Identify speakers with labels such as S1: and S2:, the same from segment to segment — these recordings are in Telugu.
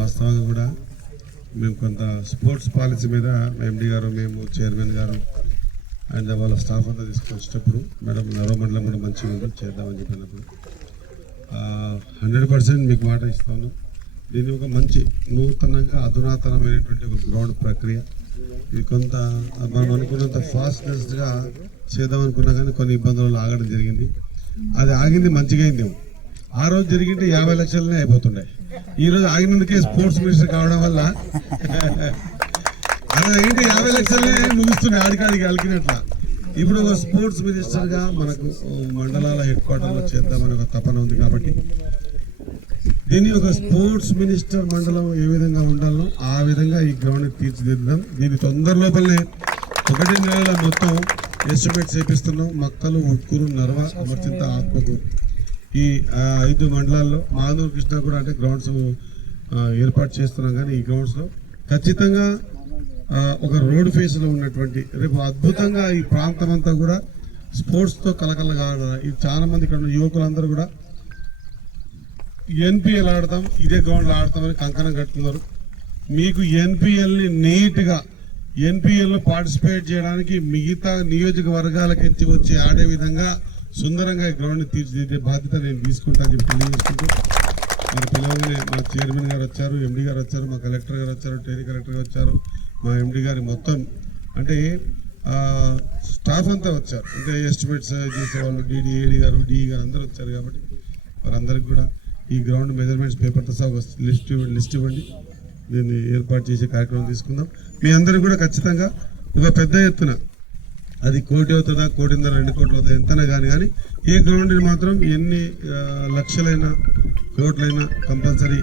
S1: వాస్తవంగా కూడా మేము కొంత స్పోర్ట్స్ పాలసీ మీద ఎండి గారు మేము చైర్మన్ గారు అండ్ వాళ్ళ స్టాఫ్ అంతా తీసుకొచ్చేటప్పుడు మేడం నరోమండలం కూడా మంచిగా ఉంది చేద్దామని చెప్పినప్పుడు హండ్రెడ్ పర్సెంట్ మీకు మాట ఇస్తాను. దీని ఒక మంచి నూతనంగా అధునాతనమైనటువంటి ఒక గ్రౌండ్ ప్రక్రియ. ఇది కొంత మనం అనుకున్నంత ఫాస్ట్నెస్గా చేద్దాం అనుకున్నా కానీ కొన్ని ఇబ్బందులు ఆగడం జరిగింది. అది ఆగింది మంచిగా అయింది. ఆ రోజు జరిగింటే యాభై లక్షలనే అయిపోతుండే ఈ రోజు ఆగినందుకే స్పోర్ట్స్ మినిస్టర్ కావడం వల్ల. అది ఏంటి యాభై లక్షలనే ముగిస్తున్నాయి ఆడికాడికి అలికినట్లా. ఇప్పుడు ఒక స్పోర్ట్స్ మినిస్టర్గా మనకు మండలాల హెడ్ క్వార్టర్లో చేద్దామని ఒక తపన ఉంది కాబట్టి దీన్ని ఒక స్పోర్ట్స్ మినిస్టర్ మండలం ఏ విధంగా ఉండాలో ఆ విధంగా ఈ గ్రౌండ్ తీర్చిదిద్దాం. దీని తొందర లోపలనే ఒకటి నెలల మొత్తం ఎస్టిమేట్ చేపిస్తున్నాం. మక్కలు ఉట్కూరు నర్వ అమర్చింత ఆత్మకు ఈ ఐదు మండలాల్లో మాధవ కృష్ణ కూడా అంటే గ్రౌండ్స్ ఏర్పాటు చేస్తున్నాం కానీ ఈ గ్రౌండ్స్లో ఖచ్చితంగా ఒక రోడ్ ఫేస్లో ఉన్నటువంటి రేపు అద్భుతంగా ఈ ప్రాంతం అంతా కూడా స్పోర్ట్స్తో కలకలగా ఇది చాలామంది ఇక్కడ ఉన్న యువకులందరూ కూడా ఎన్పిఎల్ ఆడతాం ఇదే గ్రౌండ్లో ఆడతామని కంకణం కట్టుకున్నారు. మీకు ఎన్పిఎల్ని నీట్గా ఎన్పిఎల్లో ఎన్పిఎల్ పార్టిసిపేట్ చేయడానికి మిగతా నియోజకవర్గాలకి వచ్చి ఆడే విధంగా సుందరంగా ఈ గ్రౌండ్ తీర్చిదిద్దే బాధ్యత నేను తీసుకుంటాను చెప్పి తెలియజేసుకుంటూ మరి పిలవగానే మా చైర్మన్ గారు వచ్చారు ఎండి గారు వచ్చారు మా కలెక్టర్ గారు వచ్చారు టెరీ కలెక్టర్ గారు వచ్చారు మా ఎండి గారి మొత్తం. అంటే స్టాఫ్ అంతా వచ్చారు. అంటే ఎస్టిమేట్స్ చేసేవాళ్ళు డీడీ ఏడీ గారు డిఈ గారు అందరూ వచ్చారు కాబట్టి వారందరికి కూడా ఈ గ్రౌండ్ మెజర్మెంట్స్ పేపర్తో సహా లిస్ట్ లిస్ట్ ఇవ్వండి. దీన్ని ఏర్పాటు చేసే కార్యక్రమం తీసుకుందాం. మీ అందరూ కూడా ఖచ్చితంగా ఒక పెద్ద ఎత్తున అది కోటి అవుతుందా కోటిన్నర రెండు కోట్లు అవుతుందా ఎంతనే కానీ కానీ ఏ గ్రౌండ్ మాత్రం ఎన్ని లక్షలైనా లక్షలైన కోట్లైనా కంపల్సరీ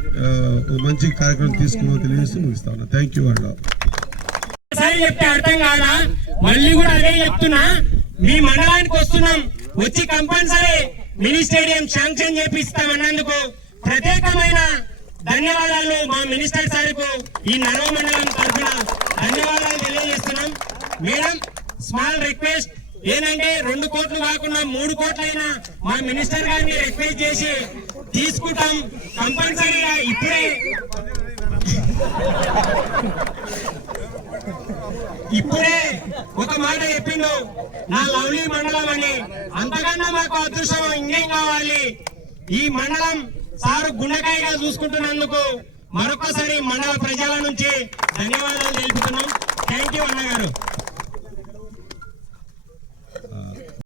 S1: ఒక మంచి కార్యక్రమం తీసుకున్నా తెలియజేసి ముగిస్తా ఉన్నా. థ్యాంక్ యూ అండ్
S2: చెప్తే అర్థం కాదా? మళ్ళీ కూడా అదే చెప్తున్నా. మీ మండలానికి వస్తున్నాం. వచ్చి కంపల్సరీ మినీ స్టేడియం శాంక్షన్ చేపిస్తామన్నందుకు ప్రత్యేకమైన ధన్యవాదాలు మా మినిస్టర్ సార్కు ఈ నరవ మండలం తరఫున ధన్యవాదాలు తెలియజేస్తున్నాం. మేడం స్మాల్ రిక్వెస్ట్ ఏంటంటే రెండు కోట్లు కాకుండా మూడు కోట్లైనా మా మినిస్టర్ గారిని రిక్వెస్ట్ చేసి తీసుకుంటాం కంపల్సరీగా ఇప్పుడే. ఇప్పుడే ఒక మాట చెప్పిండు నా లవ్లీ మండలం అని. అంతకన్నా మాకు అదృష్టం ఇంకేం కావాలి? ఈ మండలం సారు గుండెకాయగా చూసుకుంటున్నందుకు మరొకసారి మండల ప్రజల నుంచి ధన్యవాదాలు తెలుపుతున్నాను